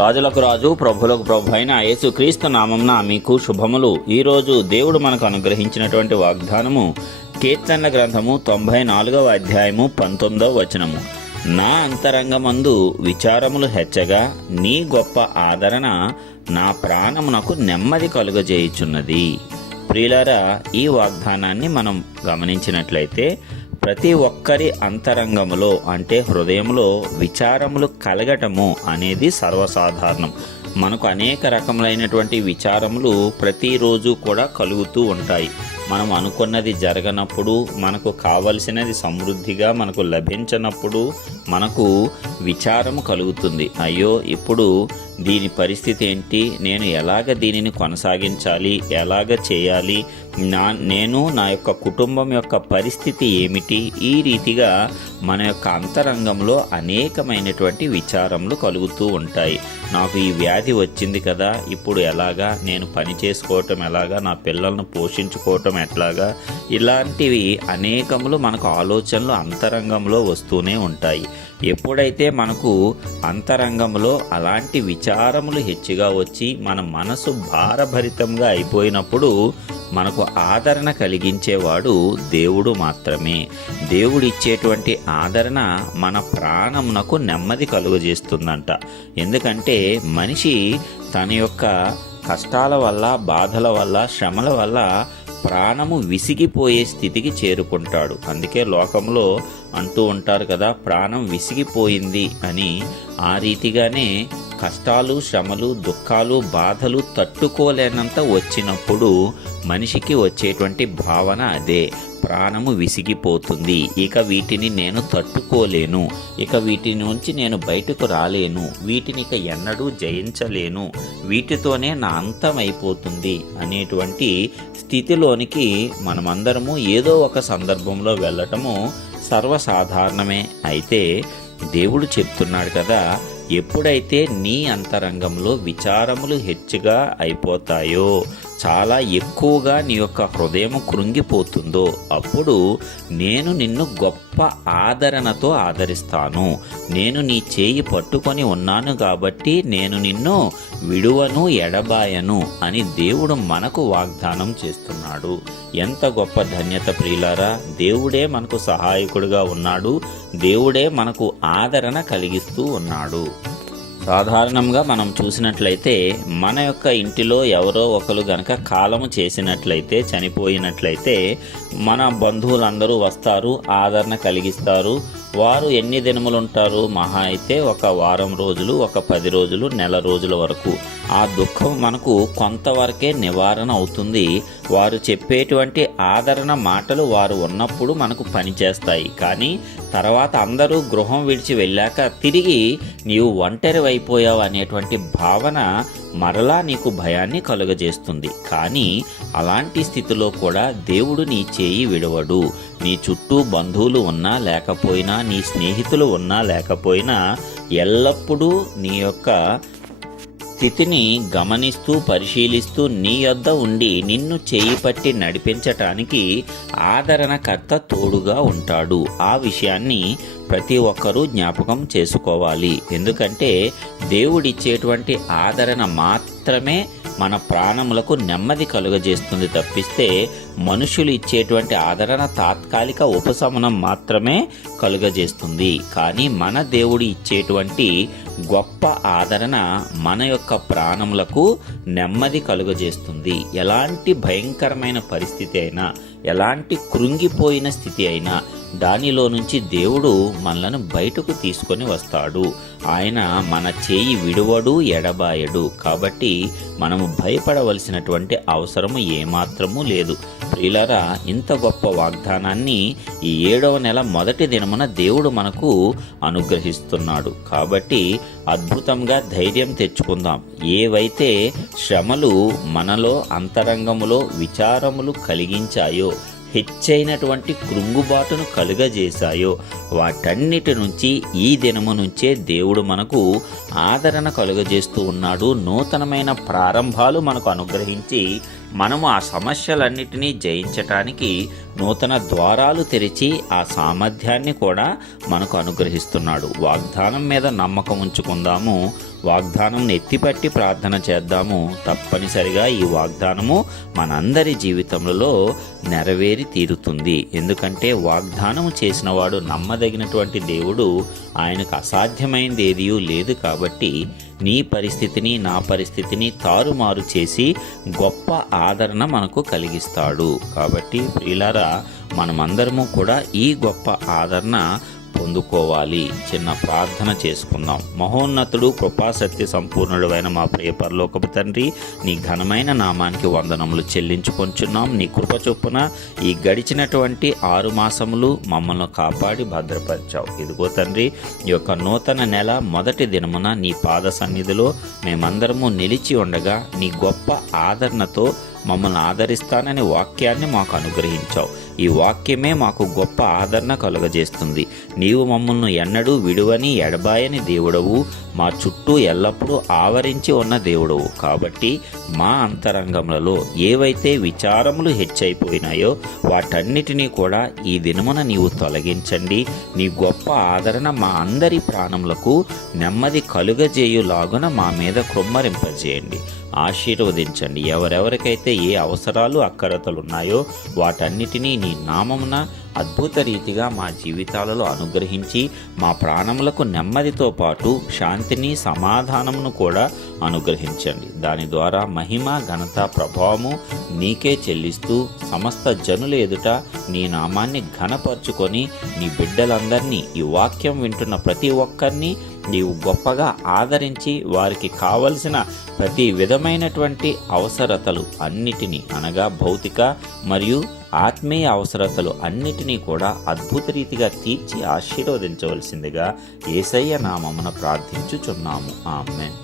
రాజులకు రాజు ప్రభులకు ప్రభు అయిన యేసుక్రీస్తు నామంన మీకు శుభములు. ఈరోజు దేవుడు మనకు అనుగ్రహించినటువంటి వాగ్దానము కీర్తనల గ్రంథము 94వ అధ్యాయము 19వ వచనము. నా అంతరంగమందు విచారములు హెచ్చగా నీ గొప్ప ఆదరణ నా ప్రాణమునకు నెమ్మది కలుగజేయుచున్నది. ప్రియులారా, ఈ వాగ్దానాన్ని మనం గమనించినట్లయితే ప్రతి ఒక్కరి అంతరంగములో అంటే హృదయంలో విచారములు కలగటము అనేది సర్వసాధారణం. మనకు అనేక రకములైనటువంటి విచారములు ప్రతిరోజు కూడా కలుగుతూ ఉంటాయి. మనం అనుకున్నది జరగనప్పుడు, మనకు కావలసినది సమృద్ధిగా మనకు లభించనప్పుడు మనకు విచారము కలుగుతుంది. అయ్యో, ఇప్పుడు దీని పరిస్థితి ఏంటి, నేను ఎలాగ దీనిని కొనసాగించాలి, ఎలాగ చేయాలి, నేను నా యొక్క కుటుంబం యొక్క పరిస్థితి ఏమిటి, ఈ రీతిగా మన యొక్క అంతరంగంలో అనేకమైనటువంటి విచారములు కలుగుతూ ఉంటాయి. నాకు ఈ వ్యాధి వచ్చింది కదా, ఇప్పుడు ఎలాగా, నేను పని చేసుకోవటం ఎలాగా, నా పిల్లలను పోషించుకోవటం ఎట్లాగా, ఇలాంటివి అనేకములు మనకు ఆలోచనలు అంతరంగంలో వస్తూనే ఉంటాయి. ఎప్పుడైతే మనకు అంతరంగంలో అలాంటి విచారములు హెచ్చుగా వచ్చి మన మనసు భారభరితంగా అయిపోయినప్పుడు మనకు ఆదరణ కలిగించేవాడు దేవుడు మాత్రమే. దేవుడిచ్చేటువంటి ఆదరణ మన ప్రాణమునకు నెమ్మది కలుగజేస్తుందంట. ఎందుకంటే మనిషి తన యొక్క కష్టాల వల్ల, బాధల వల్ల, శ్రమల వల్ల ప్రాణము విసిగిపోయే స్థితికి చేరుకుంటాడు. అందుకే లోకంలో అంటూ ఉంటారు కదా, ప్రాణం విసిగిపోయింది అని. ఆ రీతిగానే కష్టాలు, శ్రమలు, దుఃఖాలు, బాధలు తట్టుకోలేనంత వచ్చినప్పుడు మనిషికి వచ్చేటువంటి భావన అదే, ప్రాణము విసిగిపోతుంది, ఇక వీటిని నేను తట్టుకోలేను, ఇక వీటి నుంచి నేను బయటకు రాలేను, వీటిని ఇక ఎన్నడూ జయించలేను, వీటితోనే నా అంతం అయిపోతుంది అనేటువంటి స్థితిలోనికి మనమందరము ఏదో ఒక సందర్భంలో వెళ్ళటము సర్వసాధారణమే. అయితే దేవుడు చెప్తున్నాడు కదా, ఎప్పుడైతే నీ అంతరంగంలో విచారములు హెచ్చుగా అయిపోతాయో, చాలా ఎక్కువగా నీ యొక్క హృదయం కృంగిపోతుందో, అప్పుడు నేను నిన్ను గొప్ప ఆదరణతో ఆదరిస్తాను. నేను నీ చేయి పట్టుకొని ఉన్నాను కాబట్టి నేను నిన్ను విడువను, ఎడబాయను అని దేవుడు మనకు వాగ్దానం చేస్తున్నాడు. ఎంత గొప్ప ధన్యత ప్రియులారా! దేవుడే మనకు సహాయకుడిగా ఉన్నాడు. దేవుడే మనకు ఆదరణ కలిగిస్తూ ఉన్నాడు. సాధారణంగా మనం చూసినట్లయితే మన యొక్క ఇంటిలో ఎవరో ఒకరు గనక కాలము చేసినట్లయితే, చనిపోయినట్లయితే మన బంధువులందరూ వస్తారు, ఆదరణ కలిగిస్తారు. వారు ఎన్ని దినములు ఉంటారు? మహా అయితే ఒక వారం రోజులు, ఒక 10 రోజులు, నెల రోజుల వరకు. ఆ దుఃఖం మనకు కొంతవరకే నివారణ అవుతుంది. వారు చెప్పేటువంటి ఆదరణ మాటలు వారు ఉన్నప్పుడు మనకు పనిచేస్తాయి. కానీ తర్వాత అందరూ గృహం విడిచి వెళ్ళాక తిరిగి నీవు ఒంటరి అయిపోయావు అనేటువంటి భావన మరలా నీకు భయాన్ని కలుగజేస్తుంది. కానీ అలాంటి స్థితిలో కూడా దేవుడు నీ చేయి విడవడు. నీ చుట్టూ బంధువులు ఉన్నా లేకపోయినా, నీ స్నేహితులు ఉన్నా లేకపోయినా, ఎల్లప్పుడూ నీ యొక్క స్థితిని గమనిస్తూ, పరిశీలిస్తూ నీ యొద్ద ఉండి నిన్ను చేయి పట్టి నడిపించటానికి ఆదరణకర్త తోడుగా ఉంటాడు. ఆ విషయాన్ని ప్రతి ఒక్కరూ జ్ఞాపకం చేసుకోవాలి. ఎందుకంటే దేవుడిచ్చేటువంటి ఆదరణ మాత్రమే మన ప్రాణములకు నెమ్మది కలుగజేస్తుంది తప్పిస్తే మనుషులు ఇచ్చేటువంటి ఆదరణ తాత్కాలిక ఉపశమనం మాత్రమే కలుగజేస్తుంది. కానీ మన దేవుడు ఇచ్చేటువంటి గొప్ప ఆదరణ మన యొక్క ప్రాణములకు నెమ్మది కలుగజేస్తుంది. ఎలాంటి భయంకరమైన పరిస్థితి అయినా, ఎలాంటి కృంగిపోయిన స్థితి అయినా దానిలో నుంచి దేవుడు మనలను బయటకు తీసుకొని వస్తాడు. ఆయన మన చేయి విడువడు, ఎడబాయడు. కాబట్టి మనము భయపడవలసినటువంటి అవసరము ఏమాత్రమూ లేదు. ప్రియులారా, ఇంత గొప్ప వాగ్దానాన్ని ఈ 7వ నెల మొదటి దినమున దేవుడు మనకు అనుగ్రహిస్తున్నాడు. కాబట్టి అద్భుతంగా ధైర్యం తెచ్చుకుందాం. ఏవైతే శ్రమలు మనలో అంతరంగములో విచారములు కలిగించాయో, హెచ్చైనటువంటి కృంగుబాటును కలుగజేశాయో, వాటన్నిటి నుంచి ఈ దినము నుంచే దేవుడు మనకు ఆదరణ కలుగజేస్తూ ఉన్నాడు. నూతనమైన ప్రారంభాలు మనకు అనుగ్రహించి మనము ఆ సమస్యలన్నిటినీ జయించటానికి నూతన ద్వారాలు తెరిచి ఆ సామర్థ్యాన్ని కూడా మనకు అనుగ్రహిస్తున్నాడు. వాగ్దానం మీద నమ్మకం ఉంచుకుందాము, వాగ్దానం ఎత్తిపట్టి ప్రార్థన చేద్దాము. తప్పనిసరిగా ఈ వాగ్దానము మనందరి జీవితంలో నెరవేరి తీరుతుంది. ఎందుకంటే వాగ్దానము చేసిన వాడు నమ్మదగినటువంటి దేవుడు, ఆయనకు అసాధ్యమైనది ఏదీ లేదు. కాబట్టి నీ పరిస్థితిని నా పరిస్థితిని తారుమారు చేసి గొప్ప ఆదరణ మనకు కలిగిస్తాడు. కాబట్టి ప్రియులారా, మనమందరము కూడా ఈ గొప్ప ఆదరణ పొందుకోవాలి. చిన్న ప్రార్థన చేసుకుందాం. మహోన్నతుడు, కృపా సత్య సంపూర్ణుడైన మా ప్రియ పరలోకపు తండ్రి, నీ ఘనమైన నామానికి వందనములు చెల్లించుకొంచున్నాం. నీ కృప చొప్పున ఈ గడిచినటువంటి 6 మాసములు మమ్మల్ని కాపాడి భద్రపరిచావు. ఇదిగో తండ్రి, ఈ యొక్క నూతన నెల మొదటి దినమున నీ పాద సన్నిధిలో మేమందరము నిలిచి ఉండగా నీ గొప్ప ఆదరణతో మమ్మల్ని ఆదరిస్తానని వాక్యాన్ని మాకు అనుగ్రహించావు. ఈ వాక్యమే మాకు గొప్ప ఆదరణ కలుగజేస్తుంది. నీవు మమ్మల్ని ఎన్నడూ విడువని ఎడబాయని దేవుడవు, మా చుట్టూ ఎల్లప్పుడూ ఆవరించి ఉన్న దేవుడవు. కాబట్టి మా అంతరంగములలో ఏవైతే విచారములు హెచ్చైపోయినాయో వాటన్నిటినీ కూడా ఈ దినమున నీవు తొలగించండి. నీ గొప్ప ఆదరణ మా అందరి ప్రాణములకు నెమ్మది కలుగజేయులాగున మా మీద కృమ్మరింపజేయండి, ఆశీర్వదించండి. ఎవరెవరికైతే ఏ అవసరాలు అక్కరతలు ఉన్నాయో వాటన్నిటినీ నీ నామమున అద్భుత రీతిగా మా జీవితాలలో అనుగ్రహించి మా ప్రాణములకు నెమ్మదితో పాటు శాంతిని, సమాధానమును కూడా అనుగ్రహించండి. దాని ద్వారా మహిమ, ఘనత, ప్రభావము నీకే చెల్లిస్తూ సమస్త జనుల ఎదుట నీ నామాన్ని ఘనపరుచుకొని నీ బిడ్డలందరినీ, ఈ వాక్యం వింటున్న ప్రతి ఒక్కరిని నీవు గొప్పగా ఆదరించి వారికి కావలసిన ప్రతి విధమైనటువంటి అవసరతలు అన్నిటినీ, అనగా భౌతిక మరియు ఆత్మీయ అవసరతలు అన్నిటినీ కూడా అద్భుత రీతిగా తీర్చి ఆశీర్వదించవలసిందిగా యేసయ్య నామమున ప్రార్థించుచున్నాము. ఆమేన్.